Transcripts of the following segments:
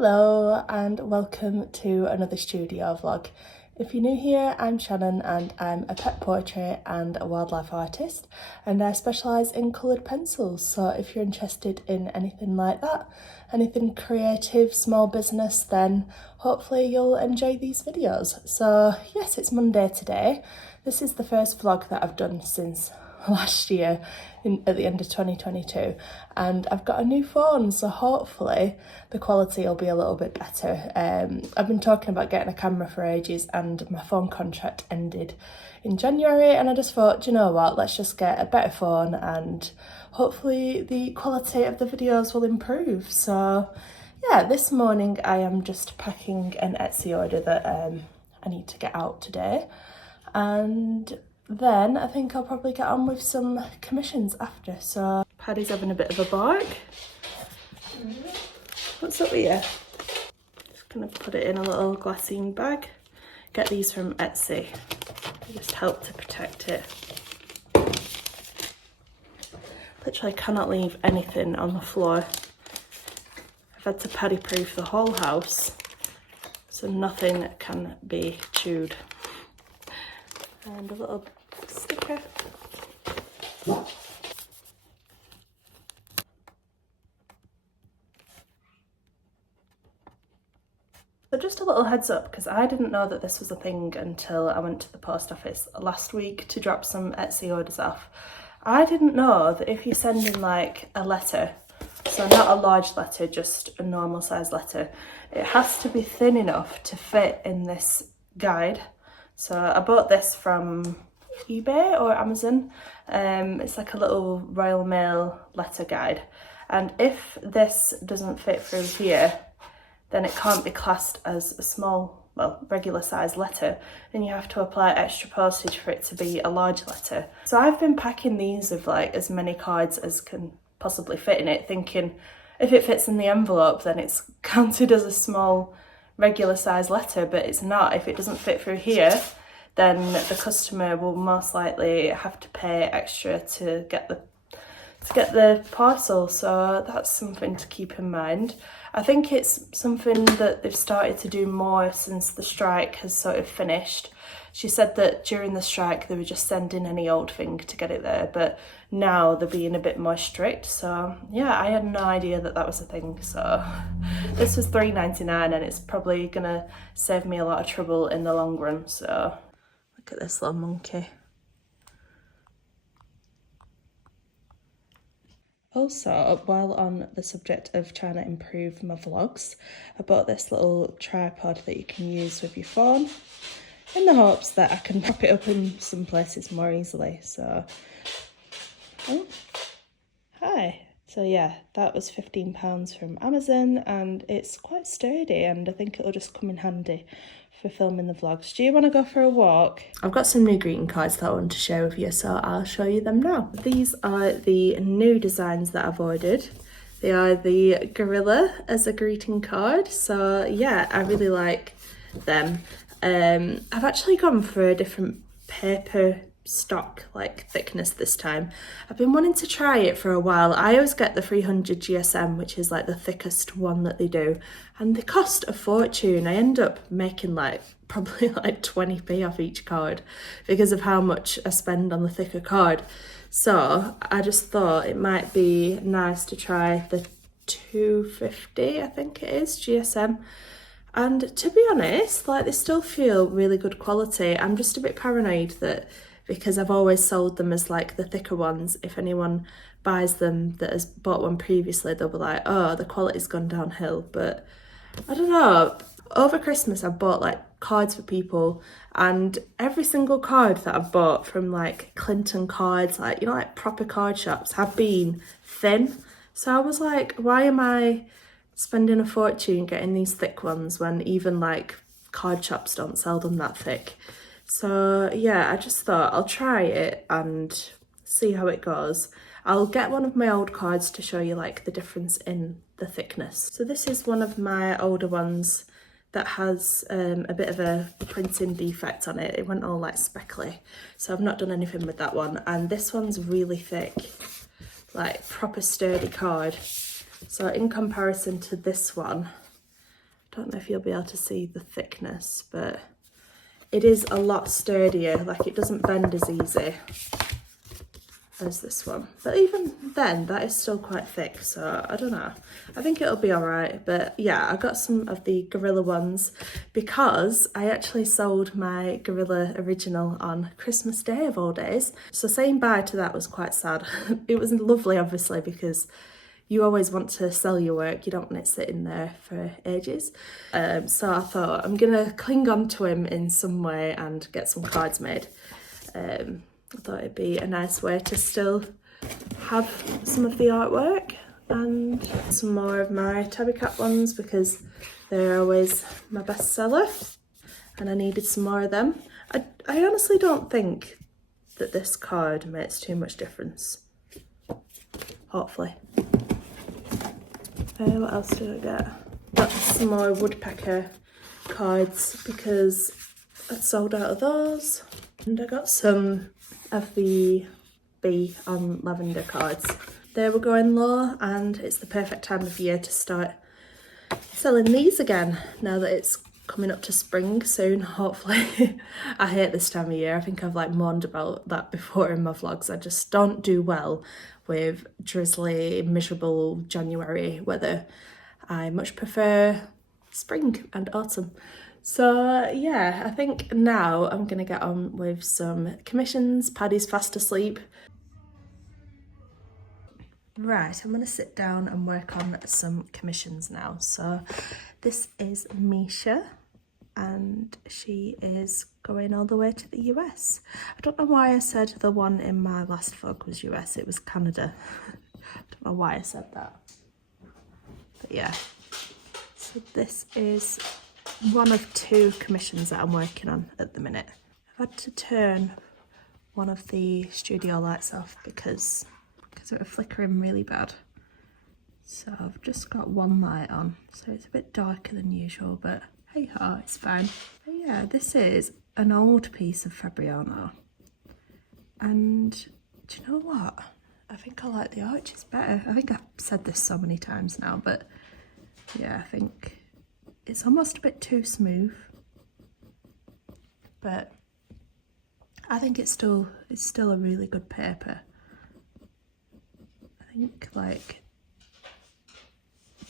Hello and welcome to another studio vlog. If you're new here, I'm Shannon and I'm a pet portrait and a wildlife artist, and I specialise in coloured pencils. So if you're interested in anything like that, anything creative, small business, then hopefully you'll enjoy these videos. So yes, it's Monday today. This is the first vlog that I've done since last year at the end of 2022, and I've got a new phone, so hopefully the quality will be a little bit better. I've been talking about getting a camera for ages and my phone contract ended in January, and I just thought, do you know what, let's just get a better phone and hopefully the quality of the videos will improve. So yeah, this morning I am just packing an Etsy order that I need to get out today, and then I think I'll probably get on with some commissions after. So Paddy's having a bit of a bark. What's up with you? Just gonna put it in a little glassine bag. Get these from Etsy. They just help to protect it. Literally cannot leave anything on the floor. I've had to paddy proof the whole house, so nothing can be chewed. And a little sticker. So just a little heads up, because I didn't know that this was a thing until I went to the post office last week to drop some Etsy orders off. I didn't know that if you send in like a letter, so not a large letter, just a normal size letter, it has to be thin enough to fit in this guide. So I bought this from eBay or Amazon. It's like a little Royal Mail letter guide, and if this doesn't fit through here, then it can't be classed as a small, well, regular size letter, and you have to apply extra postage for it to be a large letter. So I've been packing these with like as many cards as can possibly fit in it, thinking if it fits in the envelope then it's counted as a small regular size letter, but it's not. If it doesn't fit through here, then the customer will most likely have to pay extra to get the parcel. So that's something to keep in mind. I think it's something that they've started to do more since the strike has sort of finished. She said that during the strike they were just sending any old thing to get it there, but now they're being a bit more strict. So yeah, I had no idea that that was a thing. So this was $3.99 and it's probably gonna save me a lot of trouble in the long run. So look at this little monkey. Also, while on the subject of trying to improve my vlogs, I bought this little tripod that you can use with your phone in the hopes that I can prop it up in some places more easily. So, oh, hi. So yeah, that was £15 from Amazon, and it's quite sturdy, and I think it'll just come in handy for filming the vlogs. Do you want to go for a walk? I've got some new greeting cards that I want to share with you, so I'll show you them now. These are the new designs that I've ordered. They are the gorilla as a greeting card, so yeah, I really like them. I've actually gone for a different paper stock like thickness this time. I've been wanting to try it for a while. I always get the 300 GSM, which is like the thickest one that they do, and they cost a fortune. I end up making like probably like 20p off each card because of how much I spend on the thicker card. So I just thought it might be nice to try the 250, I think it is, GSM. And to be honest, like, they still feel really good quality. I'm just a bit paranoid that because I've always sold them as like the thicker ones, if anyone buys them that has bought one previously, they'll be like, oh, the quality's gone downhill. But I don't know, over Christmas I've bought like cards for people, and every single card that I've bought from like Clinton Cards, like, you know, like proper card shops, have been thin. So I was like, why am I spending a fortune getting these thick ones when even like card shops don't sell them that thick? So yeah, I just thought I'll try it and see how it goes. I'll get one of my old cards to show you like the difference in the thickness. So this is one of my older ones that has a bit of a printing defect on it. It went all like speckly, so I've not done anything with that one. And this one's really thick, like proper sturdy card. So in comparison to this one, Don't know if you'll be able to see the thickness, but it is a lot sturdier. Like, it doesn't bend as easy as this one, but even then that is still quite thick, so I don't know, I think it'll be all right. But yeah, I got some of the Gorilla ones because I actually sold my Gorilla original on Christmas Day of all days, so saying bye to that was quite sad. It was lovely, obviously, because you always want to sell your work, you don't want it sitting there for ages. So I thought I'm gonna cling on to him in some way and get some cards made. I thought it'd be a nice way to still have some of the artwork and some more of my Tabby Cat ones, because they're always my best seller and I needed some more of them. I honestly don't think that this card makes too much difference, hopefully. What else did I get? Got some more woodpecker cards because I sold out of those, and I got some of the bee on lavender cards. They were going low, and it's the perfect time of year to start selling these again now that it's coming up to spring soon, hopefully. I hate this time of year. I think I've like moaned about that before in my vlogs. I just don't do well with drizzly, miserable January weather. I much prefer spring and autumn. So yeah, I think now I'm gonna get on with some commissions. Paddy's fast asleep. Right, I'm gonna sit down and work on some commissions now. So this is Misha, and she is going all the way to the US. I don't know why I said the one in my last vlog was US, it was Canada. I don't know why I said that. But yeah, so this is one of two commissions that I'm working on at the minute. I've had to turn one of the studio lights off because it was flickering really bad. So I've just got one light on, so it's a bit darker than usual, but hey ho, it's fine. But yeah, this is an old piece of Fabriano. And do you know what? I think I like the arches better. I think I've said this so many times now, but yeah, I think it's almost a bit too smooth, but I think it's still a really good paper. I think like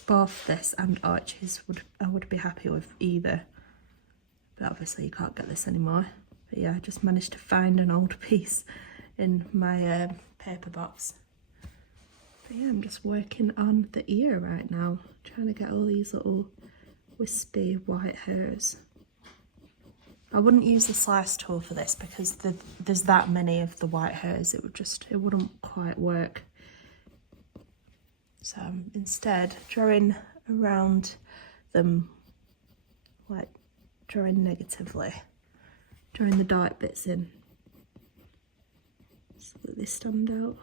both this and arches I would be happy with either, but obviously you can't get this anymore. But yeah, I just managed to find an old piece in my paper box. But yeah, I'm just working on the ear right now, trying to get all these little wispy white hairs. I wouldn't use the slice tool for this because there's that many of the white hairs, it wouldn't quite work. So I'm instead drawing around them, like drawing negatively, drawing the dark bits in so that they stand out.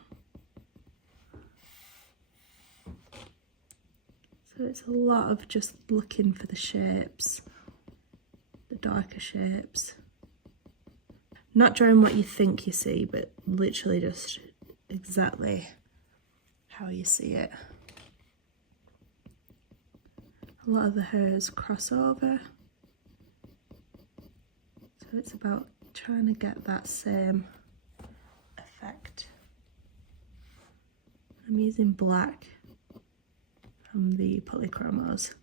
So it's a lot of just looking for the shapes, the darker shapes. Not drawing what you think you see, but literally just exactly how you see it. A lot of the hairs cross over, so it's about trying to get that same effect. I'm using black from the Polychromos.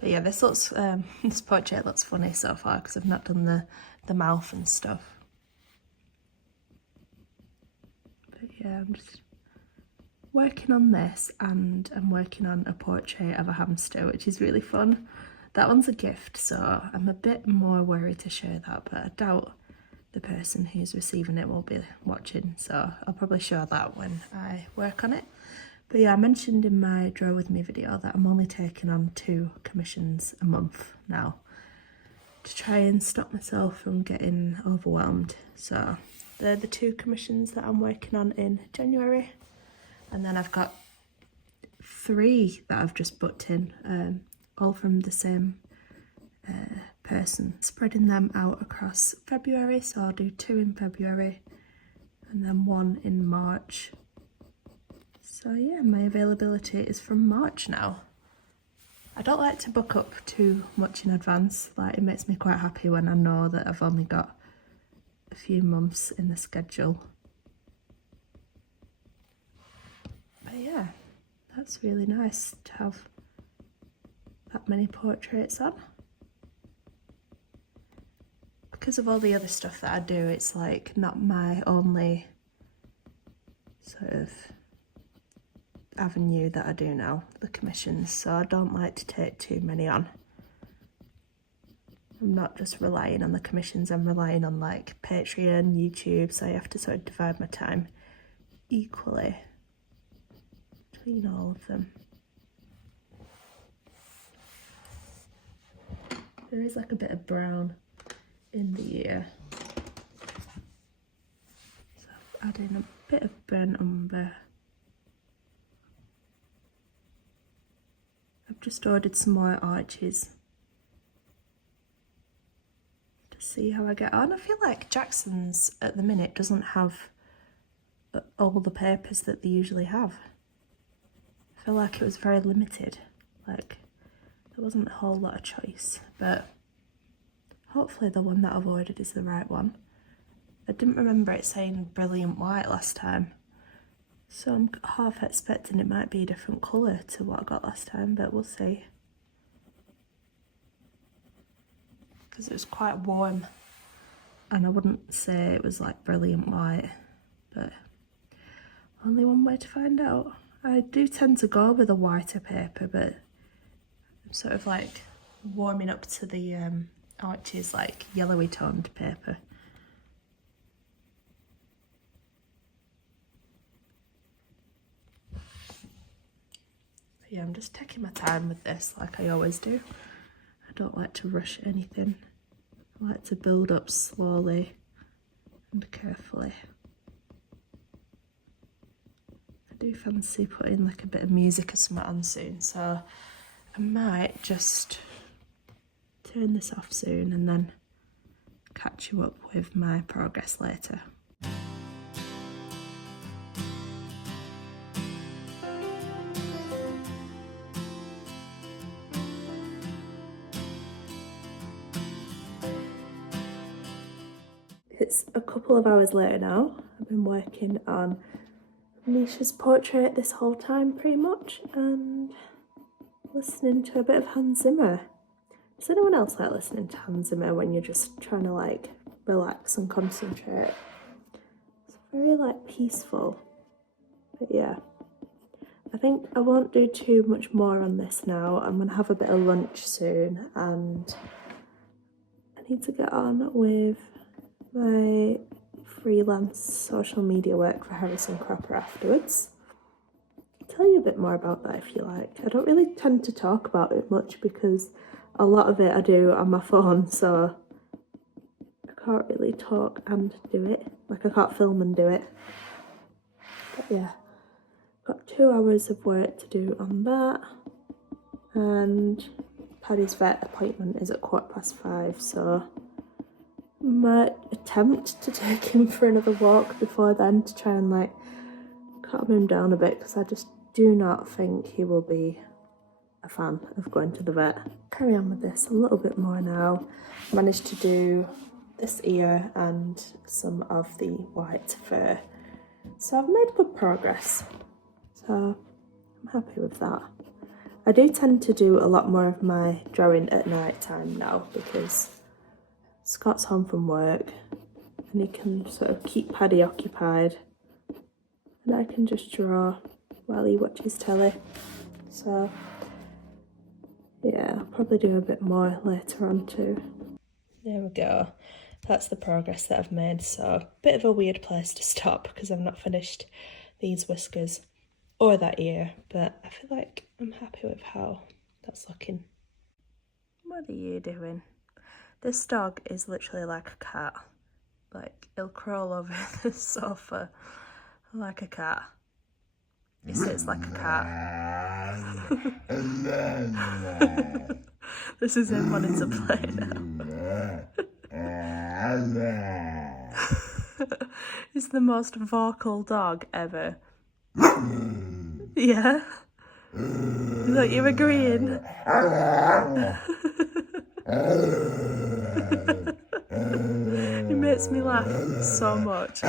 But yeah, this looks this portrait looks funny so far because I've not done the mouth and stuff. But yeah, I'm just working on this, and I'm working on a portrait of a hamster, which is really fun. That one's a gift, so I'm a bit more worried to share that, but I doubt the person who's receiving it will be watching, so I'll probably show that when I work on it. But yeah, I mentioned in my Draw With Me video that I'm only taking on 2 commissions a month now to try and stop myself from getting overwhelmed. So they're the 2 commissions that I'm working on in January, and then I've got 3 that I've just booked in, all from the same person, spreading them out across February. So I'll do 2 in February and then one in March. So yeah, my availability is from March now. I don't like to book up too much in advance. Like, it makes me quite happy when I know that I've only got a few months in the schedule. But yeah, that's really nice to have that many portraits on. Because of all the other stuff that I do, it's like not my only sort of avenue that I do now, the commissions, so I don't like to take too many on. I'm not just relying on the commissions, I'm relying on like Patreon, YouTube, so I have to sort of divide my time equally between all of them. There is like a bit of brown in the ear, so I've added a bit of burnt umber. I've just ordered some more arches to see how I get on. I feel like Jackson's at the minute doesn't have all the papers that they usually have. I feel like it was very limited, like there wasn't a whole lot of choice, but hopefully the one that I've ordered is the right one. I didn't remember it saying brilliant white last time, so I'm half expecting it might be a different colour to what I got last time, but we'll see. Because it was quite warm, and I wouldn't say it was like brilliant white, but only one way to find out. I do tend to go with a whiter paper, but I'm sort of like warming up to the arches like yellowy toned paper. But yeah, I'm just taking my time with this like I always do. I don't like to rush anything. I like to build up slowly and carefully. I do fancy putting like a bit of music or something on soon, so I might just turn this off soon and then catch you up with my progress later. It's a couple of hours later now. I've been working on Misha's portrait this whole time pretty much, and listening to a bit of Hans Zimmer. Does anyone else like listening to Hans Zimmer when you're just trying to like relax and concentrate? It's very like peaceful. But yeah, I think I won't do too much more on this now. I'm gonna have a bit of lunch soon, and I need to get on with my freelance social media work for Harrison Cropper afterwards. I'll tell you a bit more about that if you like. I don't really tend to talk about it much because a lot of it I do on my phone, so I can't really talk and do it. Like, I can't film and do it. But yeah, got 2 hours of work to do on that, and Paddy's vet appointment is at 5:15, so I might attempt to take him for another walk before then to try and like calm him down a bit, because I just do not think he will be a fan of going to the vet. Carry on with this a little bit more now. Managed to do this ear and some of the white fur, so I've made good progress, so I'm happy with that. I do tend to do a lot more of my drawing at night time now because Scott's home from work and he can sort of keep Paddy occupied, and I can just draw while he watches telly. So yeah, I'll probably do a bit more later on too. There we go. That's the progress that I've made. So a bit of a weird place to stop because I've not finished these whiskers or that ear, but I feel like I'm happy with how that's looking. What are you doing? This dog is literally like a cat. Like, he'll crawl over the sofa like a cat. He sits like a cat. This is him wanting to play now. He's the most vocal dog ever. Yeah? Look, you're agreeing. It makes me laugh so much.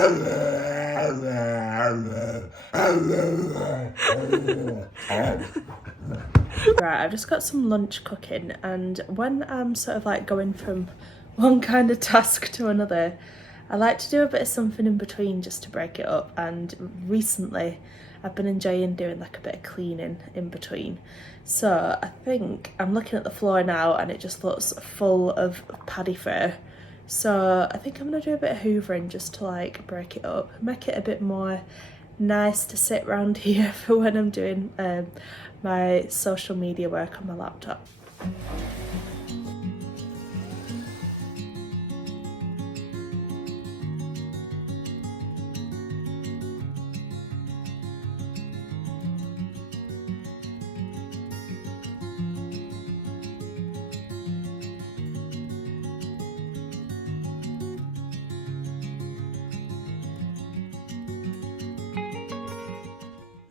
Right, I've just got some lunch cooking, and when I'm sort of like going from one kind of task to another, I like to do a bit of something in between just to break it up. And recently I've been enjoying doing like a bit of cleaning in between. So I think I'm looking at the floor now and it just looks full of paddy fur. So I think I'm gonna do a bit of hoovering just to like break it up, make it a bit more nice to sit around here for when I'm doing my social media work on my laptop.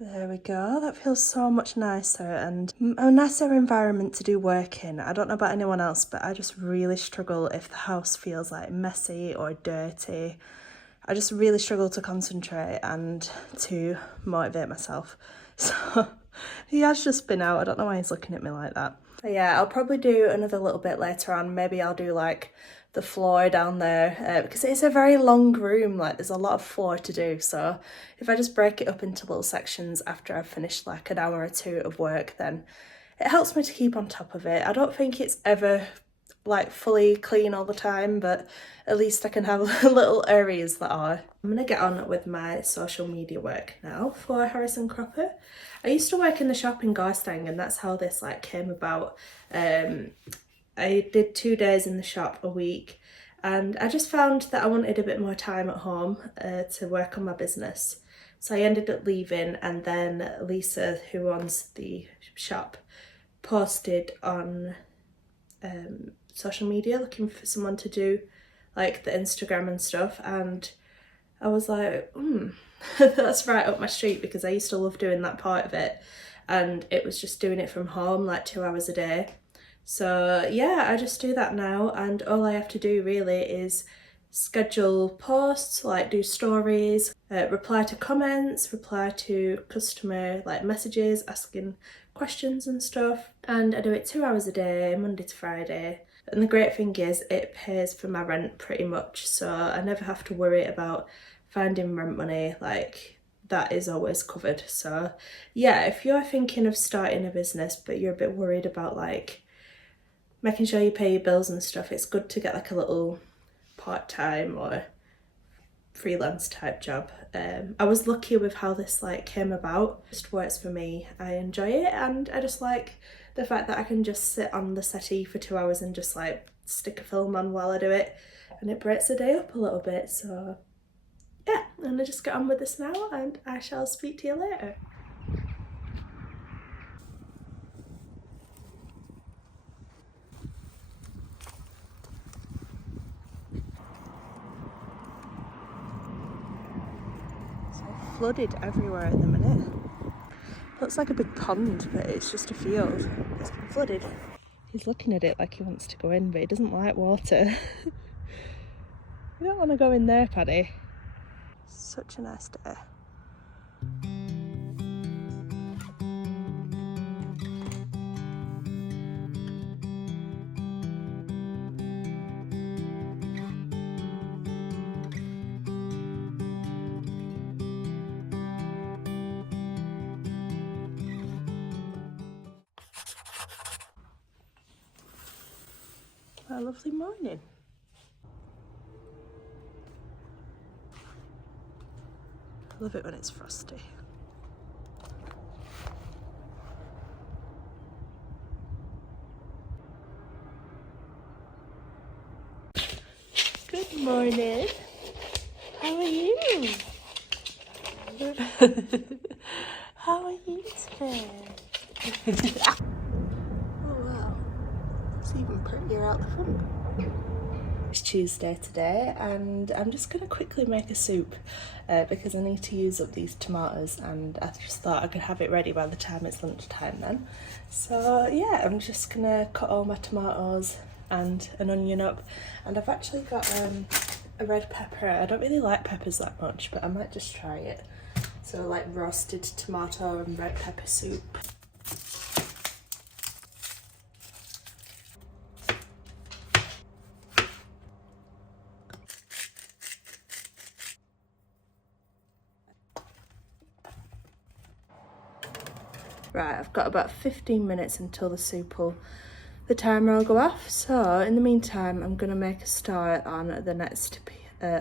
There we go, that feels so much nicer and a nicer environment to do work in. I don't know about anyone else, but I just really struggle if the house feels like messy or dirty. I just really struggle to concentrate and to motivate myself. So he has just been out, I don't know why he's looking at me like that. But yeah, I'll probably do another little bit later on. Maybe I'll do like the floor down there because it's a very long room, like there's a lot of floor to do. So if I just break it up into little sections after I've finished like an hour or two of work, then it helps me to keep on top of it. I don't think it's ever like fully clean all the time, but at least I can have little areas that are. I'm gonna get on with my social media work now for Harrison Cropper. I used to work in the shop in Garstang, and that's how this like came about. I did 2 days in the shop a week, and I just found that I wanted a bit more time at home to work on my business. So I ended up leaving, and then Lisa, who owns the shop, posted on social media looking for someone to do like the Instagram and stuff, and I was like, that's right up my street, because I used to love doing that part of it, and it was just doing it from home like 2 hours a day. So yeah, I just do that now, and all I have to do really is schedule posts, like do stories, reply to comments, reply to customer like messages, asking questions and stuff, and I do it 2 hours a day, Monday to Friday. And the great thing is it pays for my rent pretty much, so I never have to worry about finding rent money, like that is always covered. So yeah, if you're thinking of starting a business but you're a bit worried about like making sure you pay your bills and stuff, it's good to get like a little part-time or freelance type job. I was lucky with how this like came about. It just works for me. I enjoy it, and I just like the fact that I can just sit on the settee for 2 hours and just like stick a film on while I do it, and it breaks the day up a little bit. So yeah, I'm gonna just get on with this now, and I shall speak to you later. Flooded everywhere at the minute. Looks like a big pond, but it's just a field. It's been flooded. He's looking at it like he wants to go in, but he doesn't like water. You don't want to go in there, Paddy. Such a nice day. A lovely morning. I love it when it's frosty. Good morning. How are you? How are you today? Oh wow, it's even prettier out the front. It's Tuesday today, and I'm just going to quickly make a soup because I need to use up these tomatoes, and I just thought I could have it ready by the time it's lunchtime then. So yeah, I'm just going to cut all my tomatoes and an onion up, and I've actually got a red pepper. I don't really like peppers that much, but I might just try it. So like roasted tomato and red pepper soup. Right, I've got about 15 minutes until the timer will go off. So in the meantime, I'm gonna make a start on the next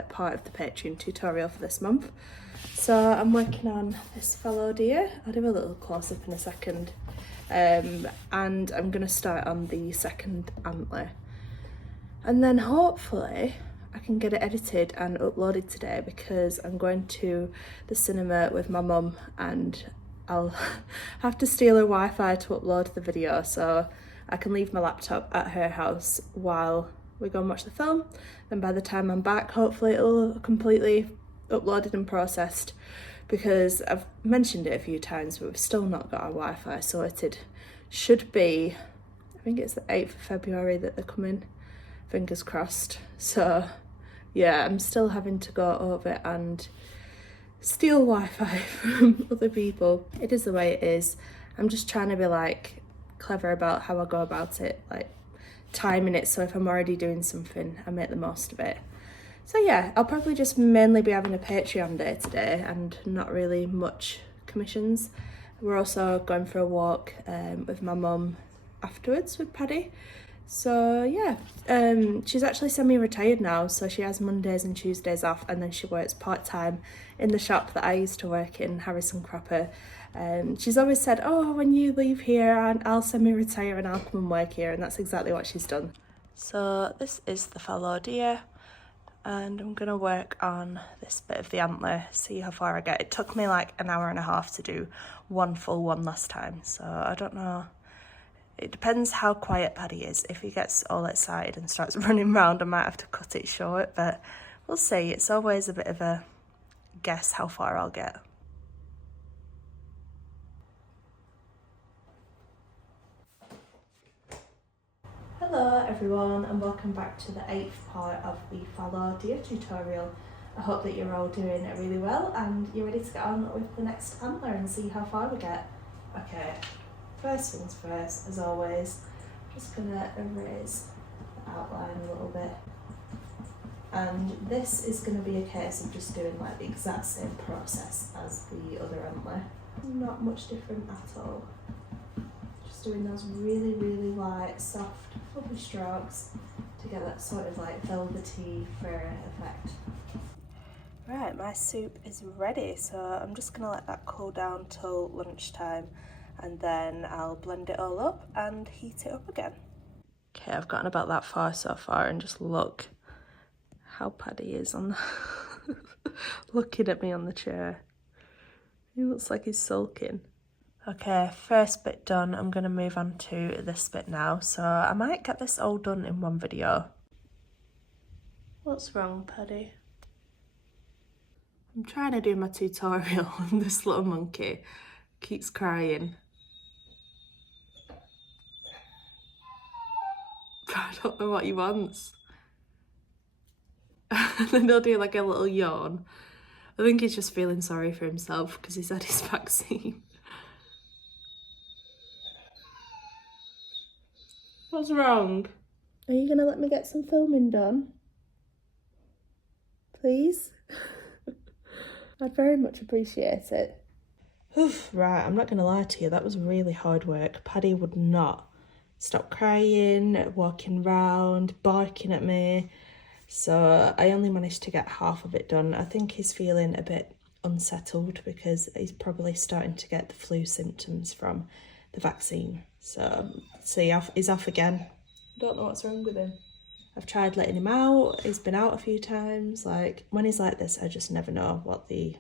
part of the Patreon tutorial for this month. So I'm working on this fallow deer. I'll do a little close-up in a second. And I'm gonna start on the second antler. And then hopefully I can get it edited and uploaded today, because I'm going to the cinema with my mum and I'll have to steal her Wi-Fi to upload the video, so I can leave my laptop at her house while we go and watch the film. And by the time I'm back, hopefully it'll completely uploaded and processed, because I've mentioned it a few times, but we've still not got our Wi-Fi sorted. Should be, I think it's the 8th of February that they're coming, fingers crossed. So yeah, I'm still having to go over and steal Wi-Fi from other people. It is the way it is. I'm just trying to be like clever about how I go about it, like timing it, so if I'm already doing something, I make the most of it. So yeah, I'll probably just mainly be having a Patreon day today and not really much commissions. We're also going for a walk with my mum afterwards with Paddy. So yeah, she's actually semi-retired now, so she has Mondays and Tuesdays off, and then she works part-time in the shop that I used to work in, Harrison Cropper. She's always said, oh, when you leave here, I'll semi-retire and I'll come and work here, and that's exactly what she's done. So this is the fallow deer, and I'm gonna work on this bit of the antler, see how far I get. It took me like an hour and a half to do one full one last time, so I don't know. It depends how quiet Paddy is. If he gets all excited and starts running around, I might have to cut it short, but we'll see. It's always a bit of a guess how far I'll get. Hello everyone, and welcome back to the 8th part of the fallow deer tutorial. I hope that you're all doing really well and you're ready to get on with the next antler and see how far we get. Okay. First things first, as always, I'm just gonna erase the outline a little bit. And this is gonna be a case of just doing like the exact same process as the other antler. Not much different at all. Just doing those really, really light, soft, fluffy strokes to get that sort of like velvety fur effect. Right, my soup is ready, so I'm just gonna let that cool down till lunchtime, and then I'll blend it all up and heat it up again. Okay, I've gotten about that far so far, and just look how Paddy is on the looking at me on the chair. He looks like he's sulking. Okay, first bit done. I'm gonna move on to this bit now, so I might get this all done in one video. What's wrong, Paddy? I'm trying to do my tutorial and this little monkey keeps crying. I don't know what he wants. And then he'll do like a little yawn. I think he's just feeling sorry for himself because he's had his vaccine. What's wrong? Are you gonna let me get some filming done? Please? I'd very much appreciate it. Right, I'm not gonna lie to you, that was really hard work. Paddy would not stop crying, walking round, barking at me. So I only managed to get half of it done. I think he's feeling a bit unsettled because he's probably starting to get the flu symptoms from the vaccine. So see, he's off again. I don't know what's wrong with him. I've tried letting him out. He's been out a few times. Like, when he's like this, I just never know what the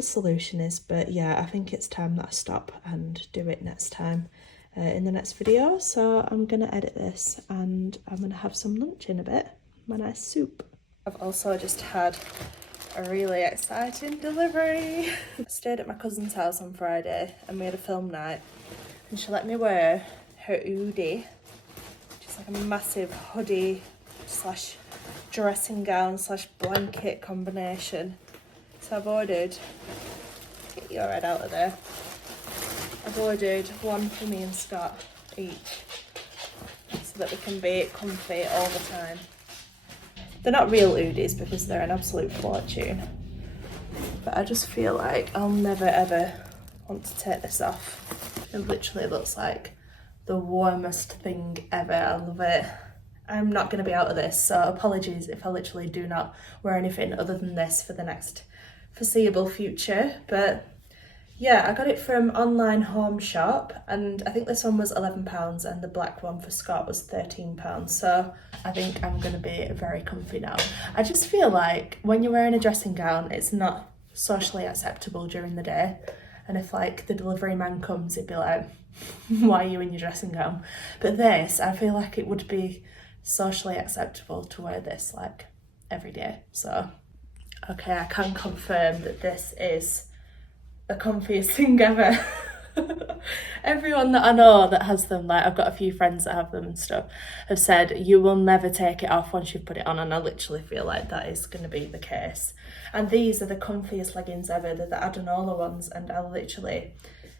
solution is. But yeah, I think it's time that I stop and do it next time in the next video. So I'm gonna edit this and I'm gonna have some lunch in a bit. my nice soup. I've also just had a really exciting delivery. I stayed at my cousin's house on Friday and we had a film night, and she let me wear her hoodie, which is like a massive hoodie slash dressing gown slash blanket combination. So I've ordered, get your head out of there, I've ordered one for me and Scott each so that we can be comfy all the time. They're not real hoodies because they're an absolute fortune, but I just feel like I'll never ever want to take this off. It literally looks like the warmest thing ever. I love it. I'm not going to be out of this, so apologies if I literally do not wear anything other than this for the next foreseeable future. But yeah, I got it from online home shop, and I think this one was £11 and the black one for Scott was £13. So I think I'm going to be very comfy now. I just feel like when you're wearing a dressing gown, it's not socially acceptable during the day. And if like the delivery man comes, he'd be like, why are you in your dressing gown? But this, I feel like it would be socially acceptable to wear this like every day. So okay, I can confirm that this is the comfiest thing ever. Everyone that I know that has them, like I've got a few friends that have them and stuff, have said you will never take it off once you've put it on, and I literally feel like that is going to be the case. And these are the comfiest leggings ever. They're the Adanola ones, and I'll literally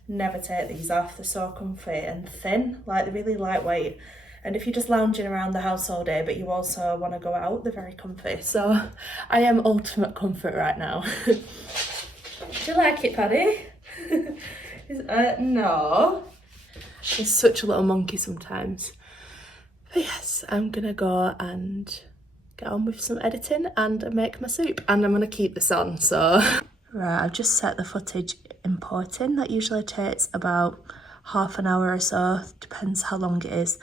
never take these off. They're so comfy and thin, like they're really lightweight. And if you're just lounging around the house all day but you also want to go out, they're very comfy. So I am ultimate comfort right now. Do you like it, Paddy? No. He's such a little monkey sometimes. But yes, I'm gonna go and get on with some editing and make my soup. And I'm gonna keep this on, so. Right, I've just set the footage importing. That usually takes about half an hour or so, depends how long it is.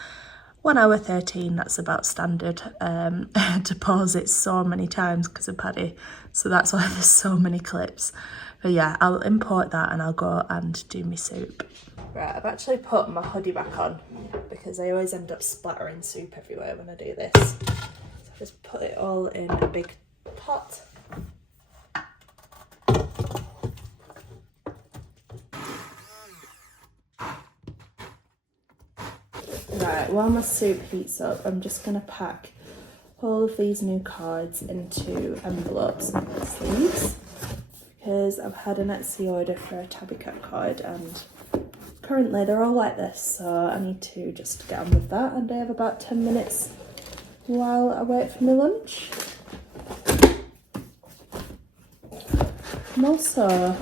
1 hour 13, that's about standard. I had to pause it so many times because of Paddy, so that's why there's so many clips. But yeah, I'll import that and I'll go and do my soup. Right, I've actually put my hoodie back on because I always end up splattering soup everywhere when I do this. So I just put it all in a big pot. Right, while my soup heats up, I'm just going to pack all of these new cards into envelopes and sleeves, because I've had an Etsy order for a Tabby Cat card and currently they're all like this, so I need to just get on with that. And I have about 10 minutes while I wait for my lunch. And also,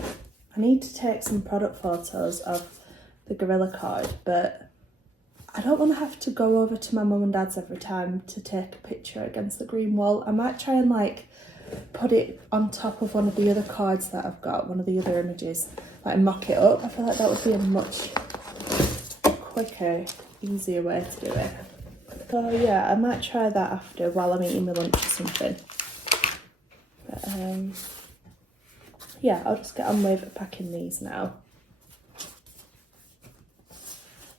I need to take some product photos of the Gorilla card, but I don't want to have to go over to my mum and dad's every time to take a picture against the green wall. I might try and like put it on top of one of the other cards that I've got, one of the other images, like mock it up. I feel like that would be a much quicker, easier way to do it. So yeah, I might try that after while I'm eating my lunch or something. But yeah, I'll just get on with packing these now.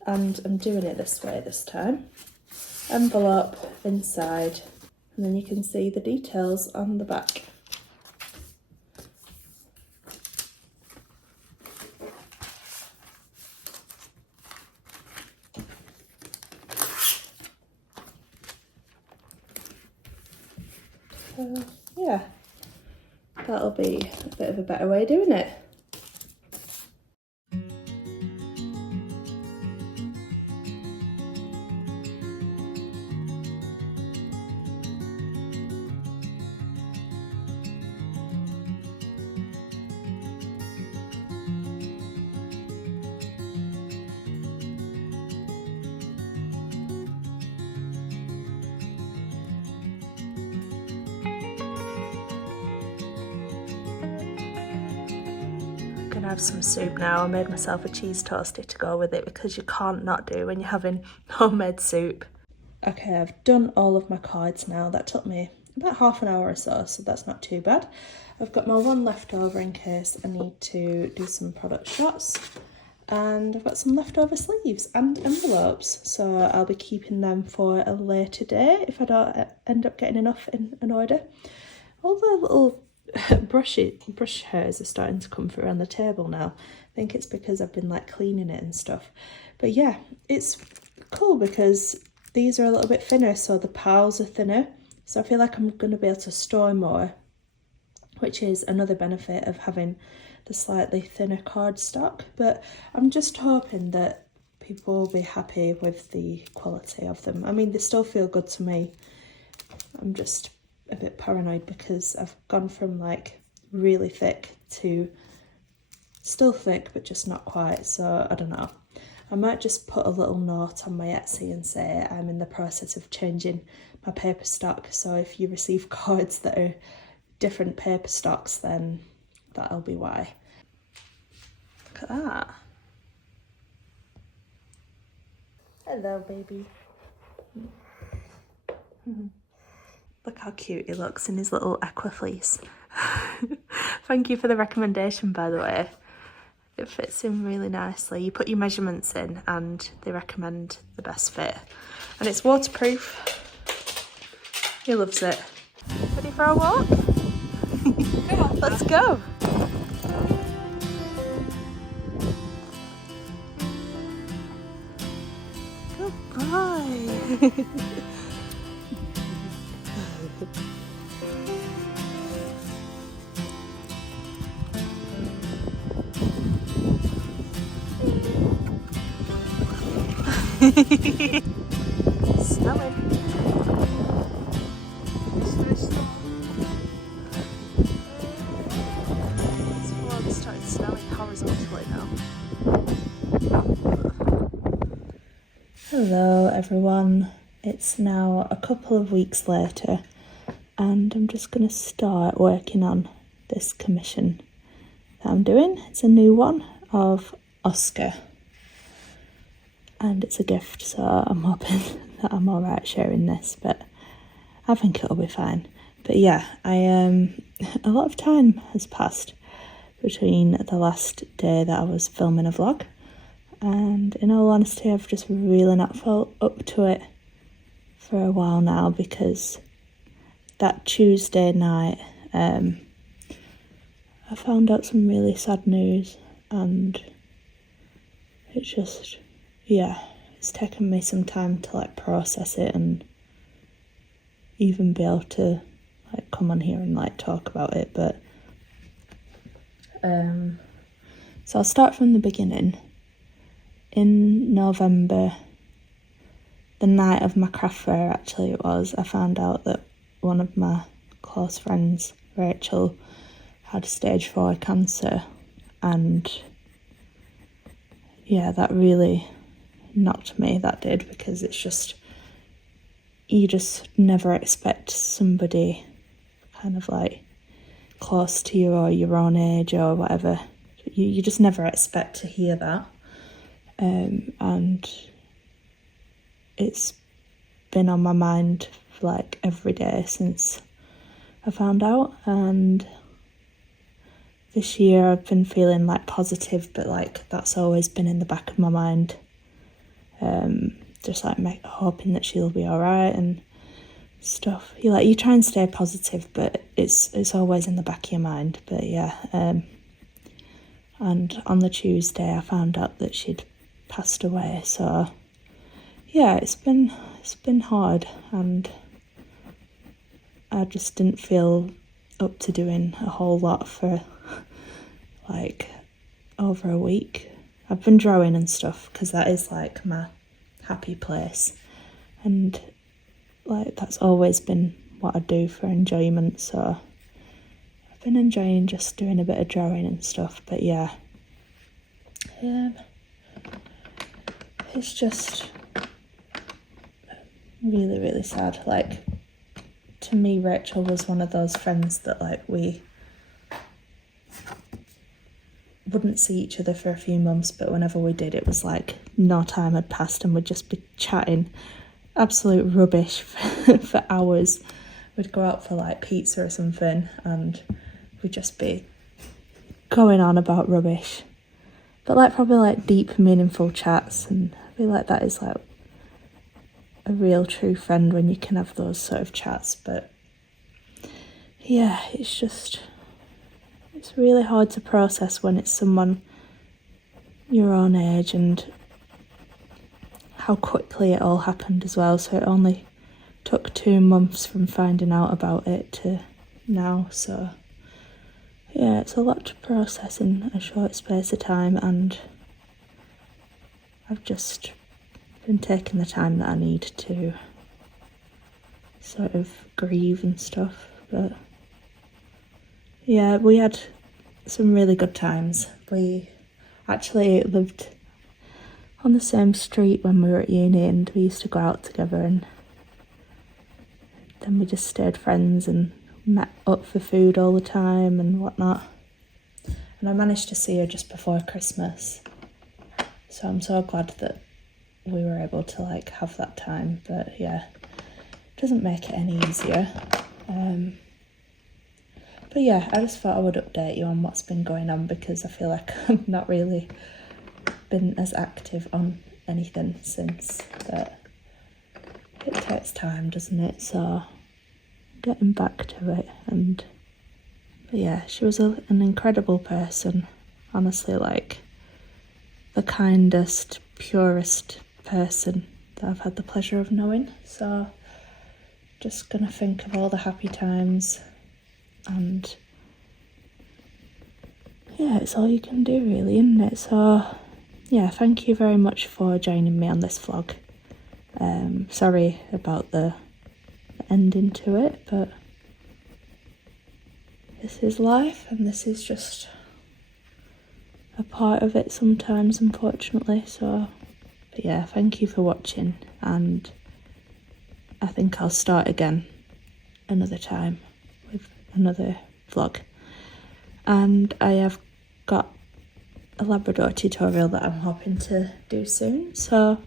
And I'm doing it this way this time. Envelope inside, and then you can see the details on the back. So yeah, that'll be a bit of a better way of doing it. Gonna have some soup now. I made myself a cheese toastie to go with it because you can't not do when you're having homemade soup. Okay, I've done all of my cards now. That took me about half an hour or so that's not too bad. I've got my one left over in case I need to do some product shots. And I've got some leftover sleeves and envelopes, so I'll be keeping them for a later day if I don't end up getting enough in an order. All the little brush hairs are starting to come through on the table now. I think it's because I've been like cleaning it and stuff. But yeah, it's cool because these are a little bit thinner, so the piles are thinner. So I feel like I'm going to be able to store more, which is another benefit of having the slightly thinner cardstock. But I'm just hoping that people will be happy with the quality of them. I mean, they still feel good to me. I'm just a bit paranoid because I've gone from like really thick to still thick but just not quite, so I don't know. I might just put a little note on my Etsy and say I'm in the process of changing my paper stock, so if you receive cards that are different paper stocks, then that'll be why. Look at that. Hello, baby. Look how cute he looks in his little aqua fleece. Thank you for the recommendation, by the way. It fits in really nicely. You put your measurements in and they recommend the best fit. And it's waterproof. He loves it. Ready for a walk? Let's go. Goodbye. Snowing. It's started snowing horizontally now. Hello everyone, it's now a couple of weeks later and I'm just going to start working on this commission that I'm doing. It's a new one of Oscar and it's a gift, so I'm hoping that I'm alright sharing this, but I think it'll be fine. But yeah, a lot of time has passed between the last day that I was filming a vlog, and in all honesty I've just really not felt up to it for a while now, because that Tuesday night I found out some really sad news, and it's just, yeah, it's taken me some time to like process it and even be able to like come on here and like talk about it. But so I'll start from the beginning. In November, the night of my craft fair actually it was, I found out that one of my close friends, Rachel, had stage 4 cancer, and yeah, that really knocked me, that did, because it's just, you just never expect somebody kind of like close to you or your own age or whatever, you just never expect to hear that. And it's been on my mind like every day since I found out, and this year I've been feeling like positive, but like that's always been in the back of my mind, just like hoping that she'll be all right and stuff. You try and stay positive, but it's always in the back of your mind. But yeah, and on the Tuesday I found out that she'd passed away, so yeah, it's been hard, and I just didn't feel up to doing a whole lot for like over a week. I've been drawing and stuff because that is like my happy place, and like that's always been what I do for enjoyment, so I've been enjoying just doing a bit of drawing and stuff. But yeah, it's just really, really sad. Like, to me, Rachel was one of those friends that like we wouldn't see each other for a few months, but whenever we did, it was like no time had passed and we'd just be chatting absolute rubbish for hours. We'd go out for like pizza or something and we'd just be going on about rubbish but like probably like deep, meaningful chats, and I feel like that is like a real true friend when you can have those sort of chats. But yeah, it's really hard to process when it's someone your own age, and how quickly it all happened as well. So it only took 2 months from finding out about it to now. So yeah, it's a lot to process in a short space of time, and I've just been taking the time that I need to sort of grieve and stuff. But yeah, we had some really good times. We actually lived on the same street when we were at uni, and we used to go out together, and then we just stayed friends and met up for food all the time and whatnot. And I managed to see her just before Christmas, so I'm so glad that we were able to like have that time. But yeah, it doesn't make it any easier. But yeah, I just thought I would update you on what's been going on, because I feel like I've not really been as active on anything since. But it takes time, doesn't it? So getting back to it. And but yeah, she was an incredible person, honestly, like the kindest, purest person that I've had the pleasure of knowing. So just gonna think of all the happy times, and yeah, it's all you can do really, isn't it? So yeah, thank you very much for joining me on this vlog. Sorry about the ending to it, but this is life, and this is just a part of it sometimes, unfortunately. So but yeah, thank you for watching, and I think I'll start again another time with another vlog. And I have got a Labrador tutorial that I'm hoping to do soon. So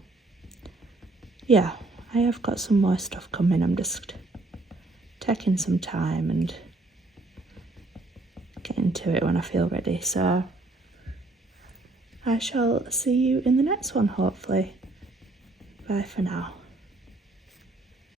yeah, I have got some more stuff coming. I'm just taking some time and getting to it when I feel ready. So I shall see you in the next one, hopefully. Bye for now.